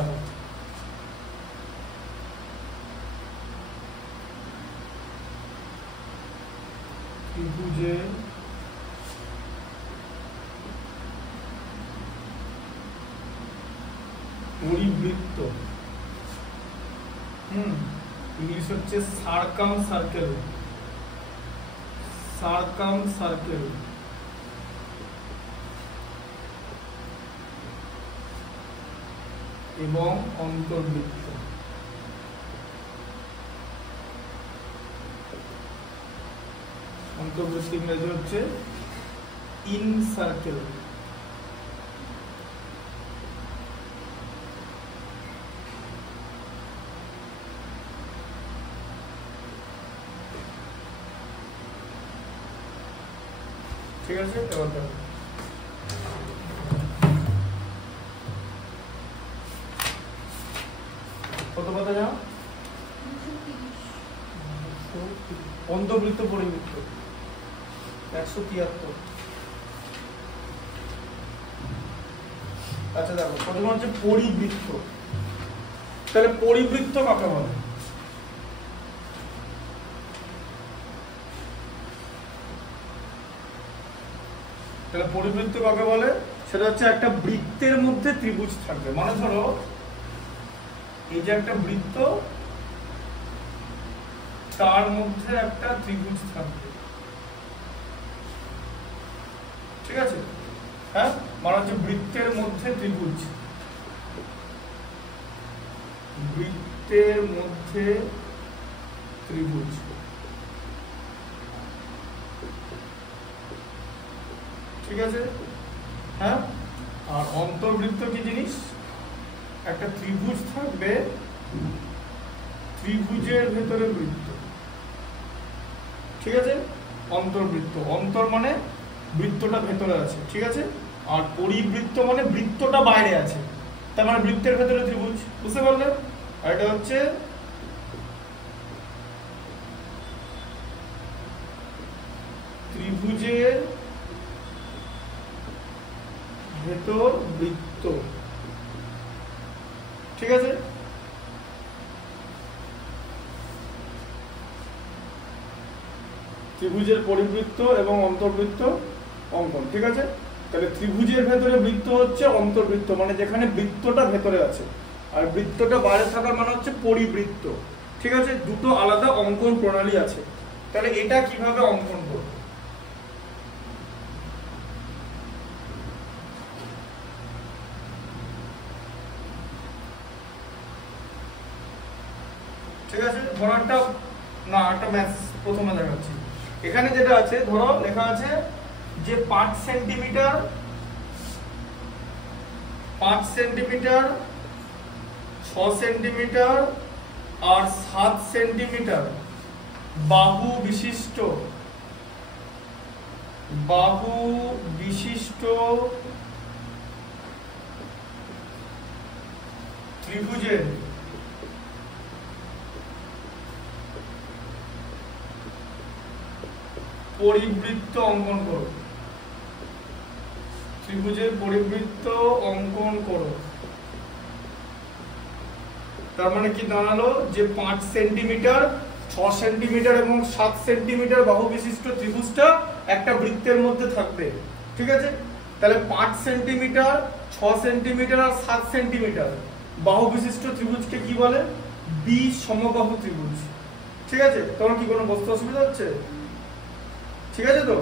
দেখো ত্রিভুজে পরিবৃত্ত, ইংলিশ হচ্ছে circum circle, circum circle, এবং অন্তর্বৃত্ত। অন্তর্বৃত্ত ইংরেজি হচ্ছে ইন সার্কেল। ঠিক আছে, এবার দেখো কত কথা জানো? অন্তর্বৃত্ত পরিবৃত্ত 173। আচ্ছা দেখো প্রথমে হচ্ছে পরিবৃত্ত। তাহলে পরিবৃত্ত কাকে বলে? তাহলে পরিবৃত্ত কাকে বলে? সেটা হচ্ছে একটা বৃত্তের মধ্যে ত্রিভুজ থাকবে। মানে ধরো এই যে একটা বৃত্ত, তার মধ্যে একটা ত্রিভুজ থাকবে, ঠিক আছে? হ্যাঁ, মানে হচ্ছে বৃত্তের মধ্যে ত্রিভুজ, বৃত্তের মধ্যে ত্রিভুজ। ঠিক আছে, হ্যাঁ। আর অন্তর্বৃত্ত কি জিনিস? একটা ত্রিভুজ থাকবে, ত্রিভুজের ভেতরে বৃত্ত। ঠিক আছে, অন্তর্বৃত্ত। অন্তর মানে বৃত্তটা ভেতরে আছে, ঠিক আছে। আর পরিবৃত্ত মানে বৃত্তটা বাইরে আছে, তার মানে বৃত্তের ভেতরে ত্রিভুজ। বুঝতে পারলে? আর এটা হচ্ছে ত্রিভুজের ভেতর বৃত্ত। ঠিক আছে, ত্রিভুজের পরিবৃত্ত এবং অন্তর্বৃত্ত অঙ্কন। ঠিক আছে, তাহলে ত্রিভুজের ভেতরে বৃত্ত হচ্ছে অন্তর্বৃত্ত, মানে যেখানে বৃত্তটা ভেতরে আছে, আর বৃত্তটা বাইরে থাকার মানে হচ্ছে পরিবৃত্ত। ঠিক আছে, দুটো আলাদা অঙ্কন প্রণালী আছে। তাহলে এটা কিভাবে অঙ্কন করব? ঠিক আছে, ধরো একটা ম্যাথ প্রথমে দেখাচ্ছি। এখানে যেটা আছে, ধরো লেখা আছে যে 5 সেন্টিমিটার 6 সেন্টিমিটার আর 7 সেন্টিমিটার বাহু বিশিষ্ট ত্রিভুজের পরিবৃত্ত অঙ্কন করো। ত্রিভুজের পরিবৃত্ত অঙ্কন করো। তার মানে কি দাঁড়ালো? যে 5 সেন্টিমিটার 6 সেন্টিমিটার এবং 7 সেন্টিমিটার বাহু বিশিষ্ট ত্রিভুজটা একটা বৃত্তের মধ্যে থাকবে। ঠিক আছে, তাহলে 5 সেন্টিমিটার 6 সেন্টিমিটার আর 7 সেন্টিমিটার বাহু বিশিষ্ট ত্রিভুজকে কি বলে? বিষমবাহু ত্রিভুজ। ঠিক আছে, তোমার কি কোনো বুঝতে অসুবিধা হচ্ছে? ঠিক আছে তো?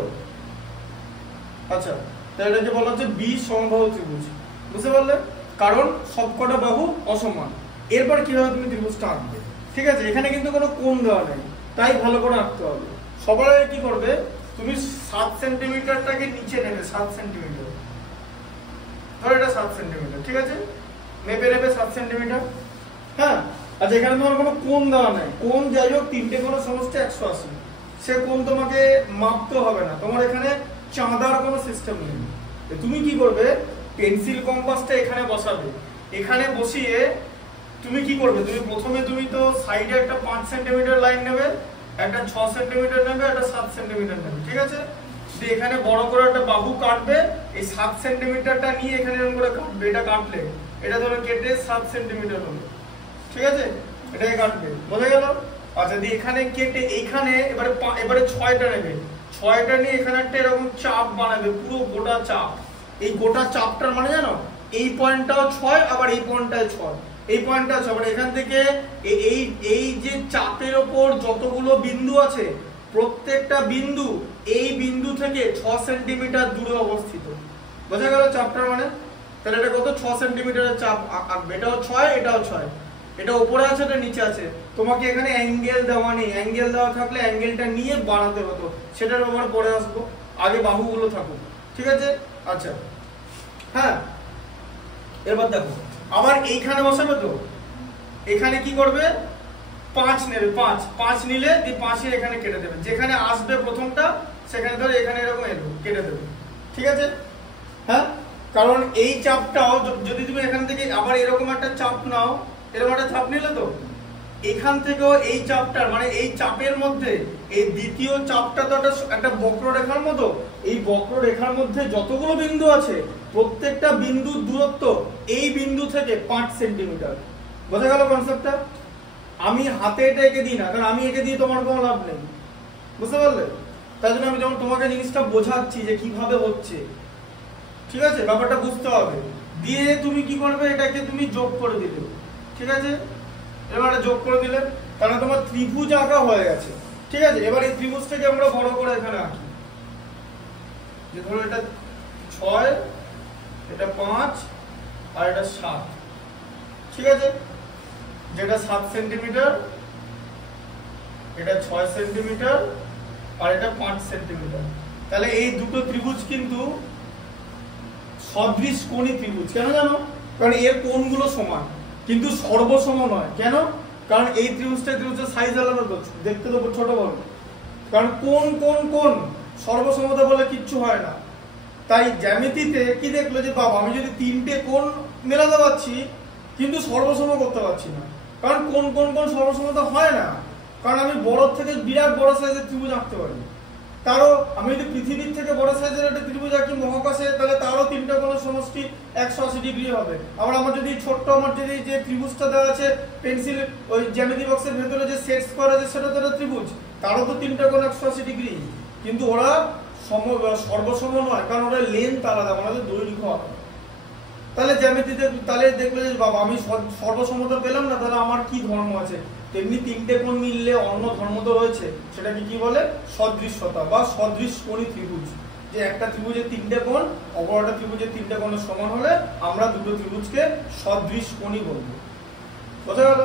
আচ্ছা, তাহলে এটাকে বলা হচ্ছে বিষমবাহু ত্রিভুজ। বুঝতে পারলে? কারণ সবকটা বাহু অসমান। এরপর কিভাবে তুমি ত্রিভুজটা আঁকবে? ঠিক আছে, এখানে কিন্তু কোনো কোণ দেওয়া নেই, তাই ভালো করে আঁকতে হবে। সবার আগে কি করবে? তুমি 7 সেন্টিমিটারটাকে নিচে নেবে, 7 সেন্টিমিটার, ধরো এটা 7 সেন্টিমিটার। ঠিক আছে, মেপে নেবে 7 সেন্টিমিটার। হ্যাঁ, আচ্ছা, এখানে তোমার কোনো কোণ দেওয়া নেই। কোণ যাই হোক, 3টে কোণের সমষ্টি 180, সে কোণ তোমাকে মাপতে হবে না। তোমার এখানে চাঁদার কোনো সিস্টেম নেই। তুমি কি করবে? পেন্সিল কম্পাসটা এখানে বসাবে। এখানে বসিয়ে তুমি কি করবে? তুমি তো সাইডে একটা 5 সেন্টিমিটার লাইন নেবে, একটা 6 সেন্টিমিটার নেবে, একটা 7 সেন্টিমিটার নেবে। ঠিক আছে, যে এখানে বড় করে একটা বাহু কাটবে, এই 7 সেন্টিমিটারটা নিয়ে এখানে এরকম করে কাটবে, এটা কাটলে এটা ধরো কেটে 7 সেন্টিমিটার হলো, ঠিক আছে, এটাকে কাটবে, বোঝা গেল? আচ্ছা দিয়ে এখানে কেটে এইখানে এবারে 6টা নেবে, 6টা নিয়ে এখানে একটা এরকম চাপ বানাবে, পুরো গোটা চাপ। এই গোটা চাপটার মানে জানো, এই পয়েন্টটাও 6 আবার এই পয়েন্টটাও 6, এই পয়েন্টটা 6, মানে এখান থেকে এই যে চাপের ওপর যতগুলো বিন্দু আছে প্রত্যেকটা বিন্দু এই বিন্দু থেকে 6 সেন্টিমিটার দূরে অবস্থিত, বোঝা গেল চাপটার মানে? তাহলে এটা কত? 6 সেন্টিমিটারের চাপ আঁকবে, এটাও 6 এটাও 6, এটা উপরে আছে এটা নিচে আছে। তোমাকে এখানে অ্যাঙ্গেল দেওয়া নেই, অ্যাঙ্গেল দেওয়া থাকলে অ্যাঙ্গেলটা নিয়ে বানাতে হতো, সেটার ব্যাপারে পরে আসবো, আগে বাহুগুলো থাকুক, ঠিক আছে? আচ্ছা হ্যাঁ, এবার দেখো আবার এইখানে বসাবে, তো এখানে কি করবে? 5 নেবে, 5 নিলে এই 5-এর এখানে কেটে দেবে, যেখানে আসবে প্রথমটা সেখানে ধরে এখানে এরকম কেটে দেবে, ঠিক আছে? হ্যাঁ, কারণ এই চাপটাও যদি তুমি এখান থেকে আবার এরকম একটা চাপ নাও, এরকম একটা চাপ নিলে তো এখান থেকেও এই চাপটার মানে এই চাপের মধ্যে এই দ্বিতীয় চাপটা তো একটা বক্ররেখার মতো, এই বক্ররেখার মধ্যে যতগুলো বিন্দু আছে প্রত্যেকটা বিন্দুর দূরত্ব এই বিন্দু থেকে 5 সেন্টিমিটার, বোঝা গেল কনসেপ্টটা? আমি হাতে এটা এঁকে দিই না, কারণ আমি এঁকে দিয়ে তোমার কোনো লাভ নেই, বুঝতে পারলে? তাই জন্য আমি যেমন তোমাকে জিনিসটা বোঝাচ্ছি যে কিভাবে হচ্ছে, ঠিক আছে? ব্যাপারটা বুঝতে হবে, দিয়ে তুমি কি করবে, এটাকে তুমি যোগ করে দিলে, ঠিক আছে? এবার যোগ করে দিলে তাহলে তোমার ত্রিভুজ আঁকা হয়ে গেছে, ঠিক আছে? এবার এই ত্রিভুজটাকে আমরা বড় করে এখানে আঁকি, যে ধরো এটা 6, এটা 5 আর এটা 7, ঠিক আছে? যেটা 7 সেন্টিমিটার, এটা 6 সেন্টিমিটার আর এটা 5 সেন্টিমিটার। তাহলে এই দুটো ত্রিভুজ কিন্তু সদৃশ কোণী ত্রিভুজ, কেন জানো? কারণ এর কোণগুলো সমান কিন্তু সর্বসম নয়, কেন? কারণ এই ত্রিভুজের সাইজ আলাদা, দেখতে তো ছোট বড়, কারণ কোণ সর্বসমতা বলে কিচ্ছু হয় না। তাই জ্যামিতিতে কি দেখলো যে বাবা আমি যদি 3টে কোণ মেলাতে পারছি কিন্তু সর্বসম করতে পারছি না, কারণ কোণ সর্বসমতা হয় না, কারণ আমি বড় থেকে বিরাট বড় সাইজের ত্রিভুজ আঁকতে পারি, তারও আমি যদি পৃথিবীর থেকে বড় সাইজের একটা ত্রিভুজ আঁকি মহাকাশে, তাহলে তারও 3টা কোণের সমষ্টি 180 ডিগ্রি হবে। আবার আমার যদি ছোট্ট আমার যদি যে ত্রিভুজটা দেওয়া আছে পেন্সিল ওই জ্যামিতি বক্সের ভেতরে যে সেট স্কয়ার আছে সেটা তো ত্রিভুজ, তারও তো 3টা কোণ 180 ডিগ্রি, কিন্তু ওরা সর্বসম নয়, কারণ ওরা লেন্থ আলাদা, আমাদের দৈর্ঘ্য আলাদা। তাহলে জ্যামিতিতে তাহলে দেখবে যে বাবা আমি সর্বসমতা পেলাম না, তাহলে আমার কি ধর্ম আছে? তেমনি 3টে কোণ মিললে অন্য ধর্ম তো রয়েছে, সেটাকে কি বলে? সদৃশ্যতা বা সদৃশ কোণী ত্রিভুজ, যে একটা ত্রিভুজের 3টে কোণ অপর একটা ত্রিভুজের 3টে কোণের সমান হলে আমরা দুটো ত্রিভুজকে সদৃশ কোণী বলবো, বোঝা গেল?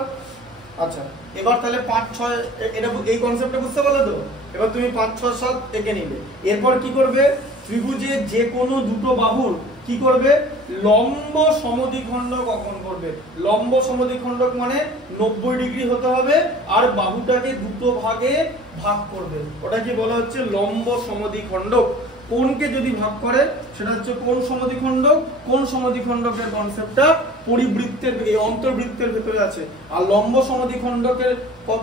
আচ্ছা এবার তাহলে 5, 6 এটা এই কনসেপ্টটা বুঝতে পারলে তো? এবার তুমি 5, 6, 7 এঁকে নিবে, এরপর কি করবে? ত্রিভুজের যে কোনো দুটো বাহুর কি করবে? লম্ব সমদ্বিখণ্ডক অঙ্কন করবে। লম্ব সমদ্বিখণ্ডক মানে 90 ডিগ্রি হতে হবে আর বাহুটাকে দুটো ভাগে ভাগ করবে, ওটা কি বলা হচ্ছে? লম্ব সমদ্বিখণ্ডক। কোণকে যদি ভাগ করে সেটা হচ্ছে কোণ সমদ্বিখণ্ডক। কোণ সমদ্বিখণ্ডকের কনসেপ্টটা পরিবৃত্তের এই অন্তর্বৃত্তের ভেতরে আছে, আর লম্ব সমদ্বিখণ্ডকের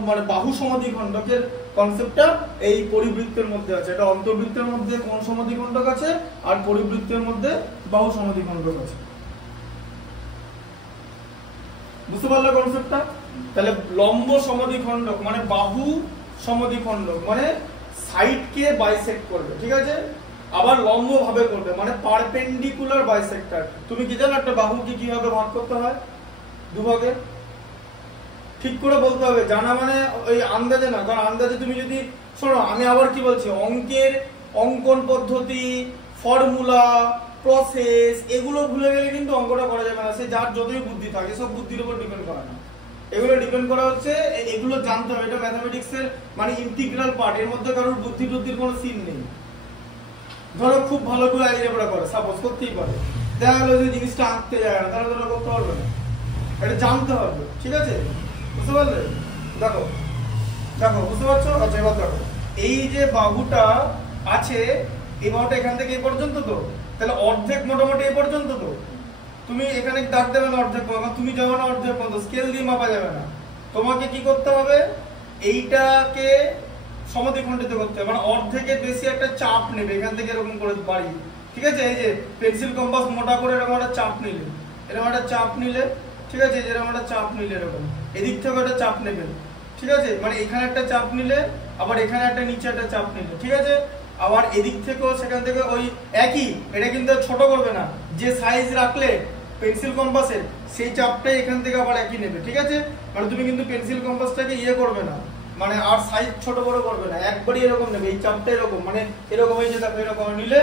মানে বাহু সমদ্বিখণ্ডকের কনসেপ্টটা এই পরিবৃত্তের মধ্যে আছে। এটা অন্তর্বৃত্তের মধ্যে কোণ সমদ্বিখণ্ডক আছে আর পরিবৃত্তের মধ্যে বাহু সমদ্বিখণ্ডক আছে, বুঝতে পারলে কনসেপ্টটা? তাহলে লম্ব সমদ্বিখণ্ডক মানে বাহু সমদ্বিখণ্ডক মানে সাইডকে বাইসেক্ট করবে, ঠিক আছে? আবার লম্ব ভাবে করবে মানে পারপেন্ডিকুলার বাইসেক্টর। তুমি কি জানো একটা বাহুকে কিভাবে ভাগ করতে হয়? দুভাগে। ঠিক করে বলতে হবে, জানা মানে ওই আন্দাজে না, কারণ আন্দাজে তুমি যদি শোনো, আমি আবার কি বলছি, অঙ্কের অঙ্কন পদ্ধতি, ফর্মুলা, প্রসেস এগুলো ভুলে গেলে কিন্তু অঙ্কটা করা যাবে না। সে যার যতই বুদ্ধি থাকে, সব বুদ্ধির উপর ডিপেন্ড করে না, এগুলো ডিপেন্ড করা হচ্ছে এগুলো জানতে হবে। এটা ম্যাথামেটিক্স এর মানে ইন্টিগ্রাল পার্ট, এর মধ্যে কারোর বুদ্ধির কোনো সিন নেই। ধরো খুব ভালো করে অ্যালজেব্রা করে, সাপোজ করতেই পারে, দেখা গেল যে জিনিসটা আঁকতে যায় না, তাহলে তোরা করতে পারবে না, এটা জানতে হবে, ঠিক আছে? বুঝতে পারলে? দেখো বুঝতে পারছো? আচ্ছা এবার দেখো, এই যে বাহুটা আছে, এই বাহুটা এখান থেকে এই পর্যন্ত, তো তাহলে অর্ধেক মোটামুটি এই পর্যন্ত। তো তুমি এখানে দাগ দেবে না অর্ধেক, তুমি যাবে না অর্ধেক পর্যন্ত, স্কেল দিয়ে মাপা যাবে না। তোমাকে কি করতে হবে? এইটাকে সমদ্বিখণ্ডিত করতে হবে, মানে অর্ধেকের বেশি একটা চাপ নেবে এখান থেকে এরকম করে বাড়ি, ঠিক আছে। এই যে পেন্সিল কম্পাস মোটা করে এরকম একটা চাপ নিলে, এরকম একটা চাপ নিলে, ঠিক আছে, এরকম একটা চাপ নিলে এরকম এদিক থেকে একটা চাপ নেবেন, ঠিক আছে, মানে এখানে একটা চাপ নিলে আবার এখানে একটা নিচে একটা চাপ নিলে, ঠিক আছে, আবার এদিক থেকেও সেখান থেকে ওই একই, এটা কিন্তু ছোট করবে না, যে সাইজ রাখলে পেন্সিল কম্পাসের সেই চাপটাই এখান থেকে আবার একই নেবে, ঠিক আছে। মানে তুমি কিন্তু পেন্সিল কম্পাসটাকে ইয়ে করবে না, মানে আর সাইজ ছোট বড় করবে না, একবারই এরকম নেবে, এই চাপটা এরকম, মানে এরকম হয়ে যেতে হবে, এরকম নিলে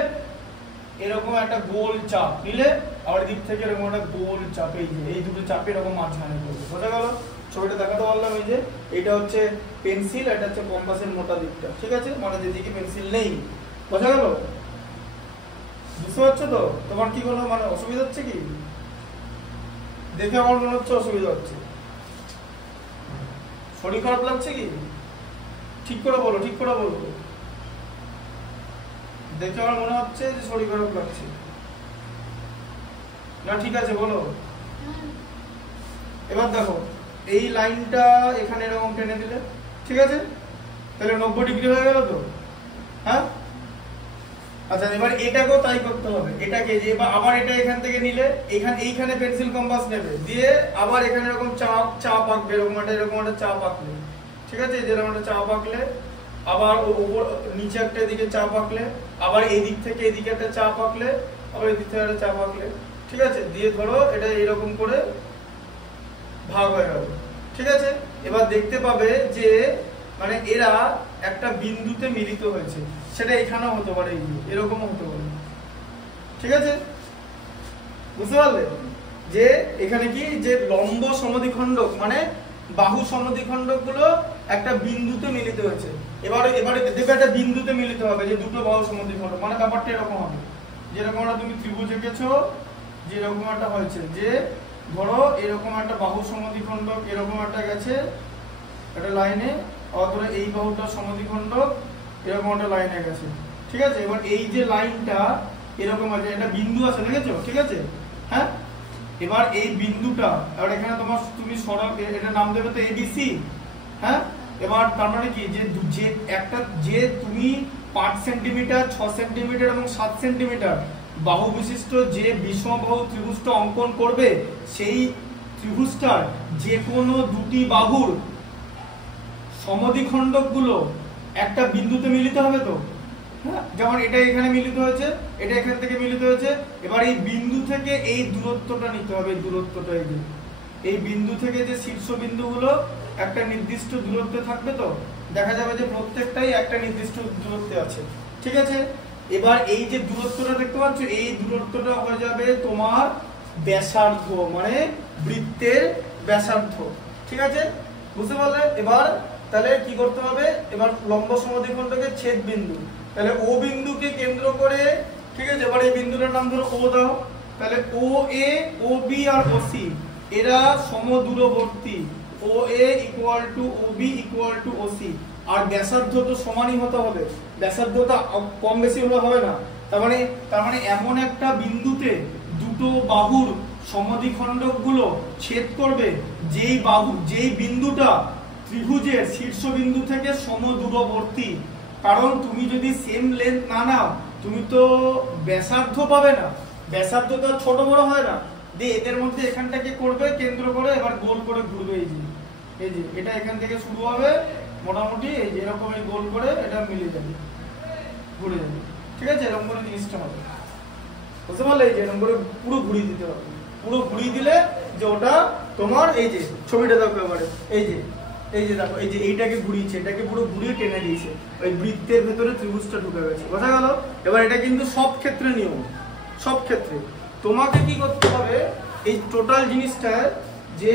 এরকম একটা গোল চাপ নিলে আবার দিক থেকে এরকম একটা গোল চাপ, এই যে এই দুটো চাপে এরকম মাঝখানে করবে, বোঝা গেল? ছবিটা দেখাতে পারলাম, এই যে এটা হচ্ছে পেন্সিল, এটা হচ্ছে কম্পাসের মোটা দিকটা, ঠিক আছে, মানে যেদিকে পেন্সিল নেই, বোঝা গেল? বুঝতে পারছো তো? তোমার কি কোনো মানে অসুবিধা হচ্ছে কি? দেখে আমার মনে হচ্ছে অসুবিধা হচ্ছে, শরীর খারাপ লাগছে কি? ঠিক করে বলো, ঠিক করে বলো, দেখে আমার মনে হচ্ছে যে শরীর খারাপ লাগছে না, ঠিক আছে বলো। এবার দেখো এই লাইনটা এখানে এরকম টেনে দিলে, ঠিক আছে, তাহলে 90 ডিগ্রি হয়ে গেল তো, হ্যাঁ। আচ্ছা এবার এটাকেও তাই করতে হবে, এটাকে যে আবার এটা এখান থেকে নিলে এইখানে পেন্সিল কম্পাস নেবে, দিয়ে আবার এখানে এরকম চাপ আঁকবে, এরকম একটা চাপ আঁকলে, ঠিক আছে, যেরকম একটা চাপ আঁকলে, আবার উপর নিচে একটা এদিকে চাপ আঁকলে, আবার এই দিক থেকে এদিকে একটা চাপ আঁকলে, আবার এদিক থেকে একটা চাপ আঁকলে, ঠিক আছে, দিয়ে ধরো এটা এরকম করে ভাগ হয়ে গেল, ঠিক আছে। এবার দেখতে পাবে যে মানে এরা একটা বিন্দুতে মিলিত হয়েছে, সেটা এখানেও হতে পারে, এরকমও হতে পারে, ঠিক আছে, বুঝতে পারলে? যে এখানে কি যে লম্ব সমদ্বিখণ্ডক মানে বাহু সমদ্বিখণ্ডক গুলো একটা বিন্দুতে মিলিত হয়েছে, এবারে দেখবে একটা বিন্দুতে মিলিত হবে, যে দুটো বাহু সমদ্বিখণ্ডক, মানে ব্যাপারটা এরকম হবে, যেরকম একটা তুমি ত্রিভুজ এঁকেছো, যেরকম একটা হয়েছে, যে ধরো এরকম একটা বাহু সমদ্বিখণ্ডক এরকম একটা গেছে একটা লাইনে, অথবা এই বাহুটা সমদ্বিখণ্ডক এরকম একটা লাইনে গেছে, ঠিক আছে। এবার এই যে লাইনটা এরকম আছে, একটা বিন্দু আছে, দেখেছো, ঠিক আছে, হ্যাঁ। এবার এই বিন্দুটা, এবার এখানে তুমি সরল এটা নাম দেবে তো এবিসি, হ্যাঁ। এবার তার মানে কি যে তুমি 5 সেন্টিমিটার, 6 সেন্টিমিটার এবং 7 সেন্টিমিটার বাহু বিশিষ্ট যে বিষমবাহু ত্রিভুজটা অঙ্কন করবে, সেই ত্রিভুজটার যে কোনো দুটি বাহুর সমদ্বিখণ্ডক গুলো একটা বিন্দুতে মিলিত হবে তো, হ্যাঁ। যেমন এটা এখানে মিলিত হয়েছে, এটা এখান থেকে মিলিত হয়েছে, এবার এই বিন্দু থেকে এই দূরত্বটা নিতে হবে, এই দূরত্বটা, এই বিন্দু থেকে যে শীর্ষবিন্দু গুলো একটা নির্দিষ্ট দূরত্বে থাকবে, তো দেখা যাবে যে প্রত্যেকটাই একটা নির্দিষ্ট দূরত্বে আছে, ঠিক আছে। এবার এই যে দূরত্বটা দেখতে পাচ্ছ, এই দূরত্বটা হয়ে যাবে তোমার ব্যাসার্ধ, মানে বৃত্তের ব্যাসার্ধ, ঠিক আছে, বুঝতে পারলে? এবার তাহলে কি করতে হবে, এবার লম্ব সমদ্বিখণ্ডকের ছেদ বিন্দু, তাহলে ও বিন্দুকে কেন্দ্র করে, ঠিক আছে, এবার এই বিন্দুটার নাম ধরো ও দাও, তাহলে ও এ, ও বি আর ও সি এরা সমদূরবর্তী, O A equal to O B equal to O C, আর ব্যাসার্ধ তো সমানই হতে হবে, ব্যাসার্ধটা কম বেশি হলে হবে না, তার মানে এমন একটা বিন্দুতে দুটো বাহুর সমদ্বিখণ্ডক গুলো ছেদ করবে, যেই বিন্দুটা ত্রিভুজের শীর্ষবিন্দু থেকে সমদূরবর্তী, কারণ তুমি যদি সেম লেন্থ না নাও তুমি তো ব্যাসার্ধ পাবে না, ব্যাসার্ধ তো ছোট বড় হয় না, দিয়ে এদের মধ্যে এখানটাকে করবে কেন্দ্র করে, এবার গোল করে ঘুরবে, এই যে এটা এখান থেকে শুরু হবে মোটামুটি, এই যে এরকম এই গোল করে এটা মিলে যাবে, ঘুরে যাবে, ঠিক আছে, এরকম করে জিনিসটা হবে, বুঝতে পারলে? এই যে এরকম করে পুরো ঘুরিয়ে দিতে হবে, পুরো ঘুরিয়ে দিলে যে ওটা তোমার, এই যে ছবিটা দেখো এবারে, এই যে দেখো, এই যে এইটাকে ঘুরিয়েছে, এটাকে পুরো ঘুরিয়ে টেনে দিয়েছে, ওই বৃত্তের ভেতরে ত্রিভুজটা ঢুকে গেছে, বোঝা গেল? এবার এটা কিন্তু সব ক্ষেত্রে নিয়ম, সব ক্ষেত্রে তোমাকে কি করতে হবে, এই টোটাল জিনিসটা, যে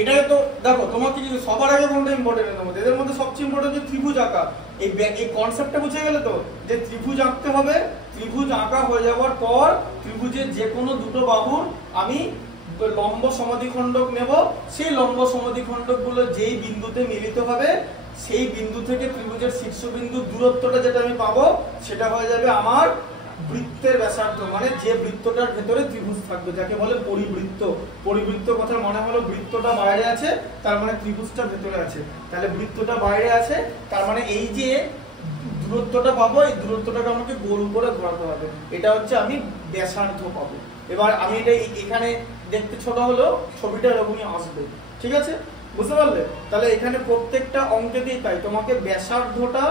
এটাকে তো দেখো তোমাকে কি সবার আগে কোনটা ইম্পর্টেন্ট, এদের মধ্যে সবচেয়ে ইম্পর্টেন্ট যে ত্রিভুজ আঁকা, এই কনসেপ্টটা বুঝে গেলে তো, যে ত্রিভুজ আঁকতে হবে, ত্রিভুজ আঁকা হয়ে যাওয়ার পর ত্রিভুজের যে কোনো দুটো বাহুর আমি লম্ব সমদ্বিখণ্ডক নেব, সেই লম্ব সমদ্বিখণ্ডক গুলো যেই বিন্দুতে মিলিত হবে, সেই বিন্দু থেকে ত্রিভুজের শীর্ষবিন্দুর দূরত্বটা যেটা আমি পাবো, সেটা হয়ে যাবে আমার বৃত্তের ব্যাসার্ধ মানে যে বৃত্তটার ভেতরে ত্রিভুজ থাকবে যাকে বলে পরিবৃত্ত। পরিবৃত্ত কথার মানে হলো বৃত্তটা বাইরে আছে তার মানে ত্রিভুজটা ভেতরে আছে। তাহলে বৃত্তটা বাইরে আছে তার মানে এই যে দূরত্বটা পাবো এই দূরত্বটাকে আমাকে গোল করে ঘোরাতে হবে, এটা হচ্ছে আমি ব্যাসার্ধ পাবো। এবার আমি এটা এখানে দেখতে ছোট হলেও ছবিটা এরকমই আসবে, ঠিক আছে, বুঝতে পারলে? তাহলে এখানে প্রত্যেকটা অঙ্কেতেই তাই তোমাকে ব্যাসার্ধটা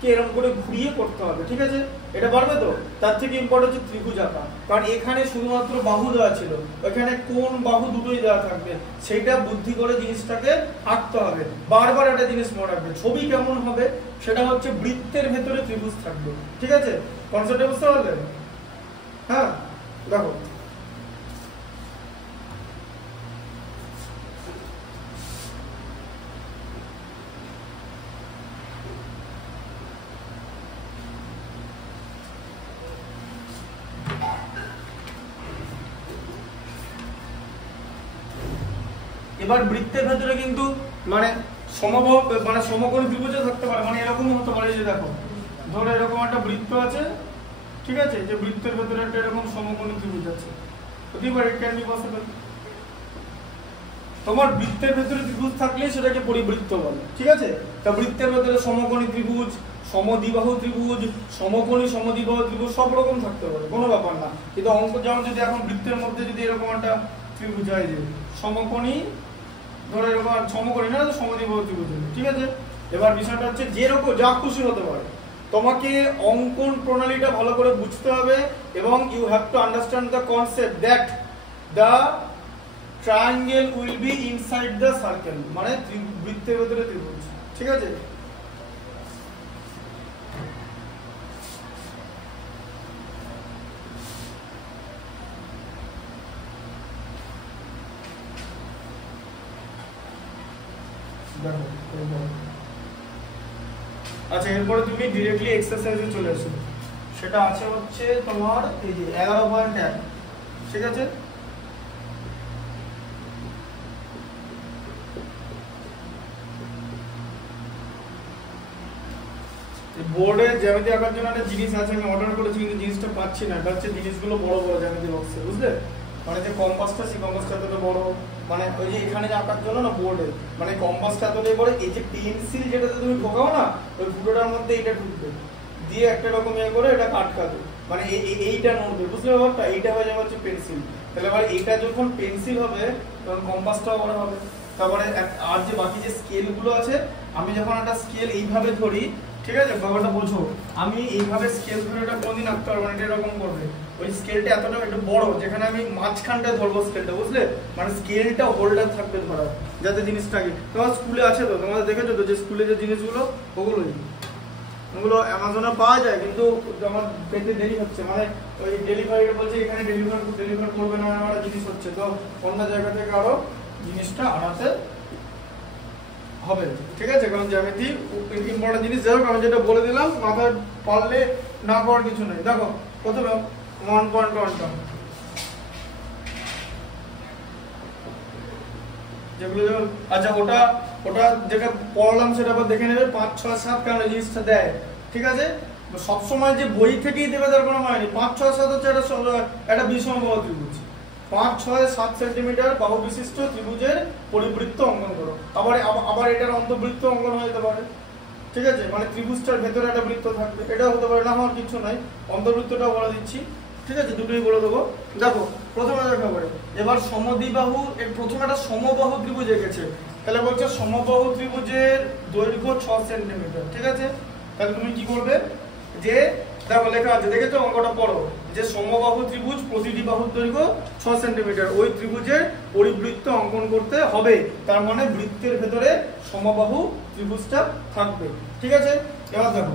কে এরকম করে ঘুরিয়ে করতে হবে, ঠিক আছে? এটা পারবে তো? তার থেকে ইম্পর্টেন্ট হচ্ছে ত্রিভুজ আঁকা, কারণ এখানে শুধুমাত্র বাহু দেওয়া ছিল, ওখানে কোন বাহু দুটোই দেওয়া থাকবে, সেইটা বুদ্ধি করে জিনিসটাকে আঁকতে হবে। বারবার একটা জিনিস মনে রাখবে, ছবি কেমন হবে সেটা হচ্ছে বৃত্তের ভেতরে ত্রিভুজ থাকবে, ঠিক আছে? কনসেপ্টটা বুঝতে পারলে? হ্যাঁ, দেখো এবার বৃত্তের ভেতরে কিন্তু মানে সমবাহু মানে সমকোণী ত্রিভুজও থাকতে পারে, মানে এরকমই হতে পারে। যে দেখো ধরো এরকম একটা বৃত্ত আছে, ঠিক আছে, যে বৃত্তের ভেতরে একটা এরকম সমকোণী ত্রিভুজ আছে, হতেই পারে, ইট ক্যান বি পসিবল। তোমার বৃত্তের ভেতরে ত্রিভুজ থাকলেই সেটাকে পরিবৃত্ত বলে, ঠিক আছে? তা বৃত্তের ভেতরে সমকোণী ত্রিভুজ, সমদ্বিবাহু ত্রিভুজ, সমকোণী সমদ্বিবাহু ত্রিভুজ সব রকম থাকতে পারে, কোনো ব্যাপার না। কিন্তু অঙ্ক যেমন যদি এখন বৃত্তের মধ্যে যদি এরকম একটা ত্রিভুজ হয় যে সমকোণী, ধরো এরকম সমকোণী না, সমদ্বিবাহু ত্রিভুজ, ঠিক আছে? এবার বিষয়টা হচ্ছে যেরকম যা খুশি হতে পারে, তোমাকে অঙ্কন প্রণালীটা ভালো করে বুঝতে হবে এবং you have to understand the concept that the triangle will be inside the circle, মানে বৃত্তের ভেতরে ত্রিভুজ, ঠিক আছে? আচ্ছা, এরপরে তুমি ডিরেক্টলি এক্সারসাইজে চলে আসো, সেটা আছে হচ্ছে তোমার এই যে 11.1, ঠিক আছে? বোর্ডে জ্যামিতি আঁকার জন্য একটা জিনিস আছে, আমি অর্ডার করেছি কিন্তু জিনিসটা পাচ্ছি না। এটা হচ্ছে জিনিসগুলো বড় বড় জ্যামিতি বক্সে, বুঝলে? মানে যে কম্পাসটা সেই কম্পাসটা এতটা বড়, মানে ওই যে এখানে আঁকার জন্য না বোর্ডে, মানে কম্পাসটা এতটাই বড়, এই যে পেন্সিল যেটাতে তুমি ঢোকাও না ওই ফুটোটার মধ্যে এটা ঢুকবে, দিয়ে একটা রকম ইয়ে করে এটা আটকাবে, মানে এইটা নড়বে, বুঝলে ব্যাপারটা? এইটা হয়ে যাবে হচ্ছে পেন্সিল। তাহলে এবার এইটা যখন পেন্সিল হবে তখন কম্পাসটাও বড় হবে। তারপরে আর যে বাকি যে স্কেলগুলো আছে, আমি যখন একটা স্কেল এইভাবে ধরি, ঠিক আছে, ব্যাপারটা বোঝো, আমি এইভাবে স্কেল ধরে এটা কোনদিন আঁকতে পারবো না, এটা এরকম করবে। ওই স্কেলটা এতটা একটু বড়, যেখানে আমি মাঝখানটা ধরবো স্কেলটা, বুঝলে? মানে স্কেলটা হোল্ডার থাকবে ধরা, যাতে জিনিসটাকে তোমার স্কুলে আছে তো, তোমাদের দেখেছো তো যে স্কুলে যে জিনিসগুলো ওগুলোই, ওগুলো অ্যামাজনে পাওয়া যায়, কিন্তু আমার পেতে দেরি হচ্ছে, মানে ওই ডেলিভারি বলছে এখানে ডেলিভার করবে না, একটা জিনিস হচ্ছে তো অন্য জায়গা থেকে আরো জিনিসটা আনাতে হবে, ঠিক আছে? কারণ জ্যামিতি ইম্পর্টেন্ট জিনিস, যাই হোক আমি যেটা বলে দিলাম মাথায় পারলে না করার কিছু নেই। দেখো প্রথমে 1.1 যেগুলো, আচ্ছা ওটা যেটা পড়লাম সেটা আবার দেখে নেবে, 5, 6, 7 কারণ এই জিনিসটা দেয়, ঠিক আছে? সবসময় যে বই থেকেই দেবে তার কোনো মানে নেই। 5, 6, 7 হচ্ছে একটা বিষমবাহু ত্রিভুজ, 5, 6, 7 সেন্টিমিটার বাহু বিশিষ্ট ত্রিভুজের পরিবৃত্ত অঙ্কন করো। আবার এটার অন্তর্বৃত্ত অঙ্কন হয়ে যেতে পারে, ঠিক আছে? মানে ত্রিভুজটার ভেতরে একটা বৃত্ত থাকবে, এটা হতে পারে, না হওয়ার কিছু নাই, অন্তর্বৃত্তটা বলে দিচ্ছি, ঠিক আছে? দুটোই বলে দেবো। দেখো প্রথমে দেখা পড়ে, এবার সমদ্বিবাহু, প্রথমে একটা সমবাহু ত্রিভুজ এঁকেছে, তাহলে বলছে সমবাহু ত্রিভুজের দৈর্ঘ্য 6 সেন্টিমিটার, ঠিক আছে? তাহলে তুমি কি করবে, যে দেখো লেখা আছে, দেখেছো অঙ্কটা পড়ো, যে সমবাহু ত্রিভুজ প্রতিটি বাহুর দৈর্ঘ্য 6 সেন্টিমিটার, ওই ত্রিভুজের পরিবৃত্ত অঙ্কন করতে হবে, তার মানে বৃত্তের ভেতরে সমবাহু ত্রিভুজটা থাকবে, ঠিক আছে? এবার দেখো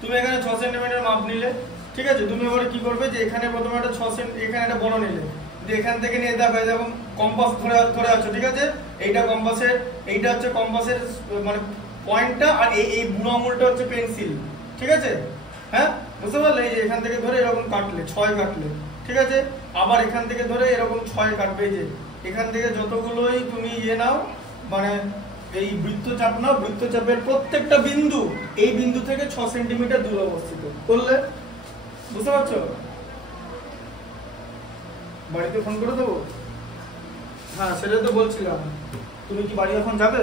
তুমি এখানে 6 সেন্টিমিটার মাপ নিলে, ঠিক আছে? তুমি এবারে কি করবে, যে এখানে প্রথমে একটা 6 সেন্টিমিটার, এখানে একটা বড় নিলে, এখান থেকে নিয়ে দেখো যেমন কম্পাস ধরে আছো, ঠিক আছে? এইটা কম্পাসের, এইটা হচ্ছে কম্পাসের মানে পয়েন্টটা, আর এই বুড়ো আঙুলটা হচ্ছে পেন্সিল, ঠিক আছে? হ্যাঁ, বুঝতে পারলে? এই যে এখান থেকে ধরে এরকম কাটলে 6 কাটলে, ঠিক আছে? আবার এখান থেকে ধরে এরকম 6 কাটবে, যে এখান থেকে যতগুলোই তুমি ইয়ে নাও, মানে এই বৃত্তচাপ না, বৃত্তচাপের প্রত্যেকটা বিন্দু এই বিন্দু থেকে 6 সেন্টিমিটার দূরে অবস্থিত। করলে বুঝতে পারছো? বাড়িতে ফোন করে দেবো? হ্যাঁ সেটাই তো বলছিলাম। তুমি কি বাড়ি এখন যাবে?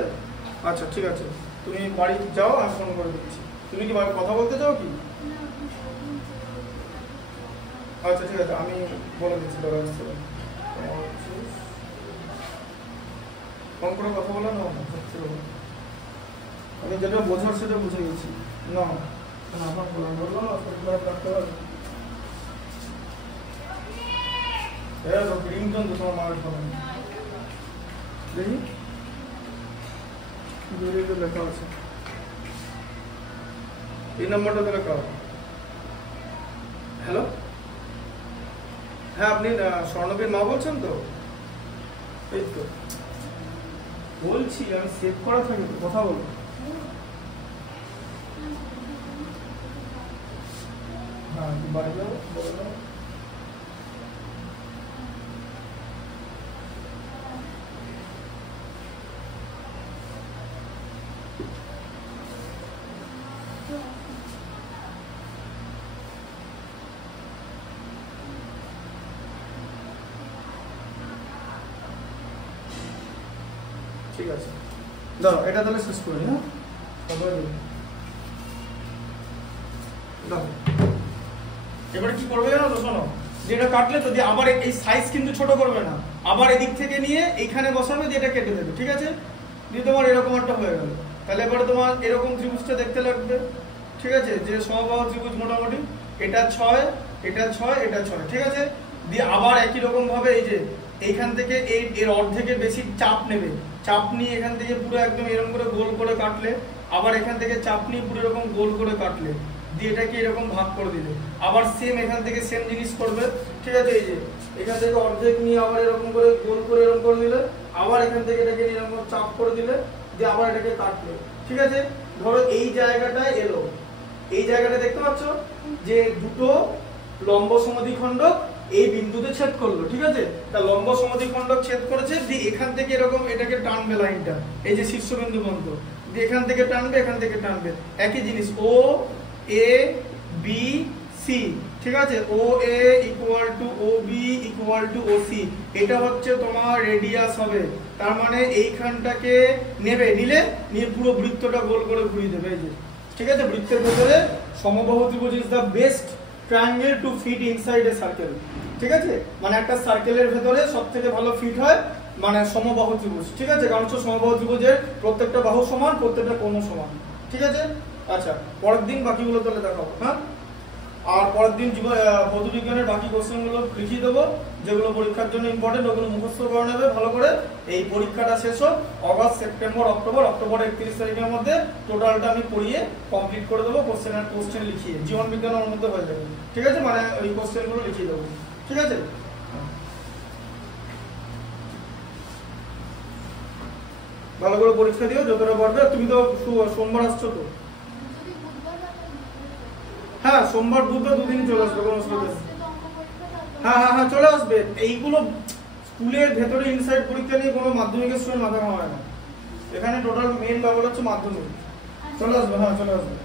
আচ্ছা ঠিক আছে, তুমি বাড়ি যাও, আমি ফোন করে দিচ্ছি। তুমি কি বাড়ি কথা বলতে চাও কি? আচ্ছা ঠিক আছে, আমি বলে দিচ্ছি দাদা আসতে। ফোন করে কথা বলো না, আমি যেটা বোঝার সেটা বুঝে গেছি। না আমার বললো না রাখতে পারবে। রিংটোন তো তোমার মায়ের ফোন দেখি লেখা আছে, এই নাম্বারটা লেখা। হ্যালো, হ্যাঁ আপনি স্বর্ণবীর মা বলছেন তো? এই তো বলছি, আমি সেভ করা থাকি তো, কথা বলো। হ্যাঁ বাড়ি যাবো, বলো। ঠিক আছে দাও, এটা তাহলে শেষ করি। হ্যাঁ এবারে কি করবে জানো তো? শোনো, যেটা কাটলে তো দিয়ে আবার এই সাইজ কিন্তু ছোট করবে না, আবার এদিক থেকে নিয়ে এইখানে বসাবে, যেটা কেটে দেবে। ঠিক আছে, দিয়ে তোমার এরকম একটা হয়ে গেল। তাহলে এবারে তোমার এরকম ত্রিভুজটা দেখতে লাগবে। ঠিক আছে, যে সমবাহু ত্রিভুজ মোটামুটি এটা 6, এটা 6, এটা 6। ঠিক আছে, দিয়ে আবার একই রকম ভাবে এই যে এইখান থেকে এর অর্ধেকের বেশি চাপ নেবে, চাপ নিয়ে এখান থেকে পুরো একদম এরকম করে গোল করে কাটলে, আবার এখান থেকে চাপ নিয়ে পুরো এরকম গোল করে কাটলে, দিয়ে এটাকে এরকম ভাগ করে দিলে, আবার সেম এখান থেকে সেম জিনিস করবে। ঠিক আছে, এই যে এখান থেকে অর্ধেক নিয়ে আবার এরকম করে গোল করে এরকম করে দিলে, আবার এখান থেকে এটাকে এরকম চাপ করে দিলে, দিয়ে আবার এটাকে কাটলে। ঠিক আছে, ধরো এই জায়গাটা এলো, এই জায়গাটা দেখতে পাচ্ছ যে দুটো লম্ব সমদ্বিখণ্ডক এই বিন্দুতে ছেদ করলো। ঠিক আছে, তা লম্ব সমদ্বিখণ্ডক ছেদ করেছে, দিয়ে এখান থেকে এরকম এটাকে টানবে লাইনটা, এই যে শীর্ষবিন্দু পর্যন্ত, দিয়ে এখান থেকে টানবে, এখান থেকে টানবে, একই জিনিস ও এ বি সি। ঠিক আছে, O A equal to O B equal to O C, এটা হচ্ছে তোমার রেডিয়াস হবে। তার মানে এইখানটাকে নেবে, নিয়ে পুরো বৃত্তটা গোল করে ঘুরিয়ে দেবে। এই যে ঠিক আছে, বৃত্তের ভেতরে সমবাহু ত্রিভুজ is the best triangle to fit inside a circle. ঠিক আছে, মানে একটা সার্কেলের ভেতরে সবথেকে ভালো ফিট হয় মানে সমবাহু ত্রিভুজ। ঠিক আছে, কারণ হচ্ছে সমবাহু ত্রিভুজের প্রত্যেকটা বাহু সমান, প্রত্যেকটা কোণ সমান। ঠিক আছে, আচ্ছা পরের দিন বাকিগুলো তাহলে দেখাবো। হ্যাঁ, আর পরের দিন ভৌত বিজ্ঞানের বাকি কোশ্চেনগুলো লিখিয়ে দেবো, যেগুলো পরীক্ষার জন্য ইম্পর্টেন্ট, ওগুলো মুখস্থ করে নেবে ভালো করে। এই পরীক্ষাটা শেষ হোক, অগাস্ট সেপ্টেম্বর অক্টোবর 31 তারিখের মধ্যে টোটালটা আমি পড়িয়ে কমপ্লিট করে দেবো, কোশ্চেন লিখিয়ে জীবন বিজ্ঞানের মধ্যে হয়ে যাবে। ঠিক আছে, মানে ওই কোশ্চেনগুলো লিখিয়ে দেবো। ঠিক আছে, ভালো করে পরীক্ষা দিও যতটা পারবে। তুমি তো সোমবার আসছো তো? হ্যাঁ সোমবার বুধবার দুদিন চলে আসবে, কোনো অসুবিধা নেই। হ্যাঁ হ্যাঁ হ্যাঁ চলে আসবে। এইগুলো স্কুলের ভেতরে ইনসাইড পরীক্ষা নিয়ে কোনো মাধ্যমিকের স্টুডেন্ট মাথা ঘামায় না, এখানে টোটাল মেইন ব্যাপার হচ্ছে মাধ্যমিক। চলে আসবে, হ্যাঁ চলে আসবে।